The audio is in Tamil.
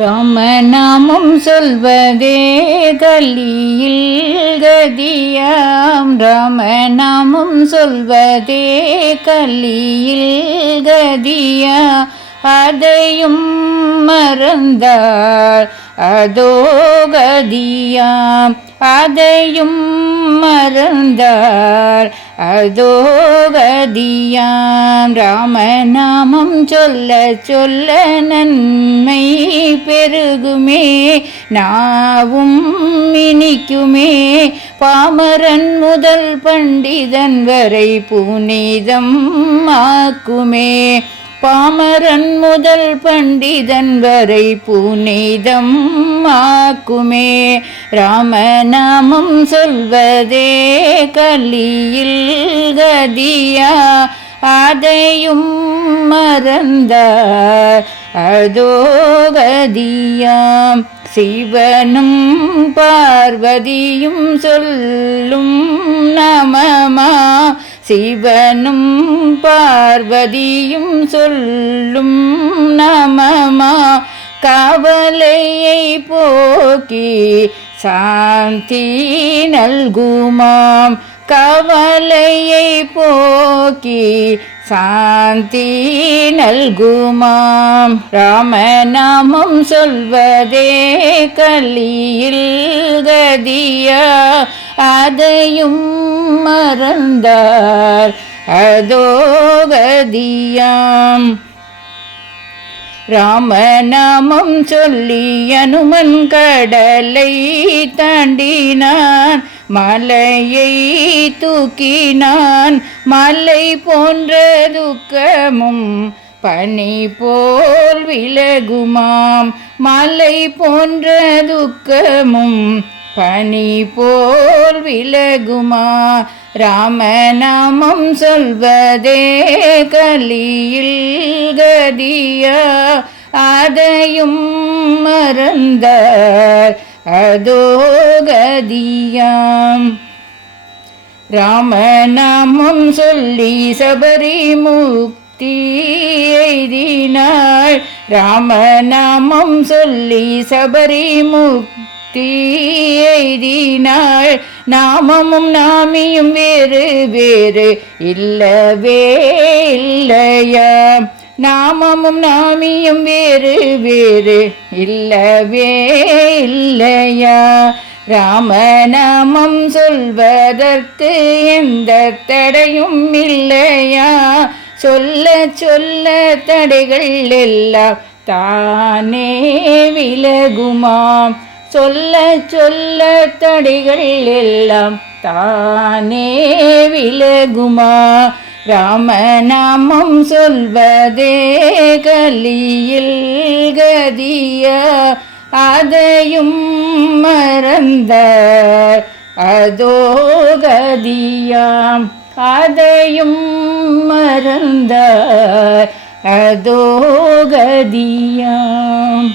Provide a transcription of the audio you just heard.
ராமநாமம் சொல்வதே கலியில் கதியாம். ராமநாமம் சொல்வதே கலியில் கதியா. அதையும் மறந்தார் அதோ கதியாம். அதையும் மறந்தார் அதோ கதியாம். ராமநாமம் சொல்ல சொல்ல நன்மை பெருகுமே, நாவும் இனிக்குமே. பாமரன் முதல் பண்டிதன் வரை புனிதம் ஆக்குமே. பாமரன் முதல் பண்டிதன் வரை புனிதம் ஆக்குமே. ராமநாமம் சொல்வதே கலியில் கதியா. அதையும் மறந்தார் அதோ கதியாம். சிவனும் பார்வதியும் சொல்லும் நமமா. சிவனும் பார்வதியும் சொல்லும் நமமா. கவலையை போக்கி சாந்தி நல்குமாம். கவலையை போக்கி சாந்தி நல்குமாம். ராமநாமம் சொல்வதே கலியில் கதியா. அதையும் மறந்தார் அதோ கதியாம். ராமநாமம் சொல்லி அனுமன் கடலை தாண்டினான். மலையை தூக்கினான். மலை போன்ற துக்கமும் பனி போல் விலகுமாம். மலை போன்ற துக்கமும் பனி போல் விலகுமா. ராமநாமம் சொல்வதே கலியில் கதியா. அதையும் மறந்தார் அதோ கதியாம். ராமநாமம் சொல்லி சபரி முக்தி எய்தினாள். ராமநாமம் சொல்லி சபரி முக்தி எய்தினாள். நாமமும் நாமியும் வேறு வேறு இல்லவே இல்லையா. நாமமும் நாமியும் வேறு வேறு இல்லவே இல்லையா. ராமநாமம் சொல்வதற்கு எந்த தடையும் இல்லையா. சொல்ல சொல்ல தடைகள் எல்லாம் தானே விலகுமாம். சொல்ல சொல்ல தடைகள் எல்லாம் தானே விலகுமா. ராமநாமம் சொல்வதே கலியில் கதியா. அதையும் மறந்தார் அதோ கதியாம். அதையும் மறந்தார் அதோ கதியாம்.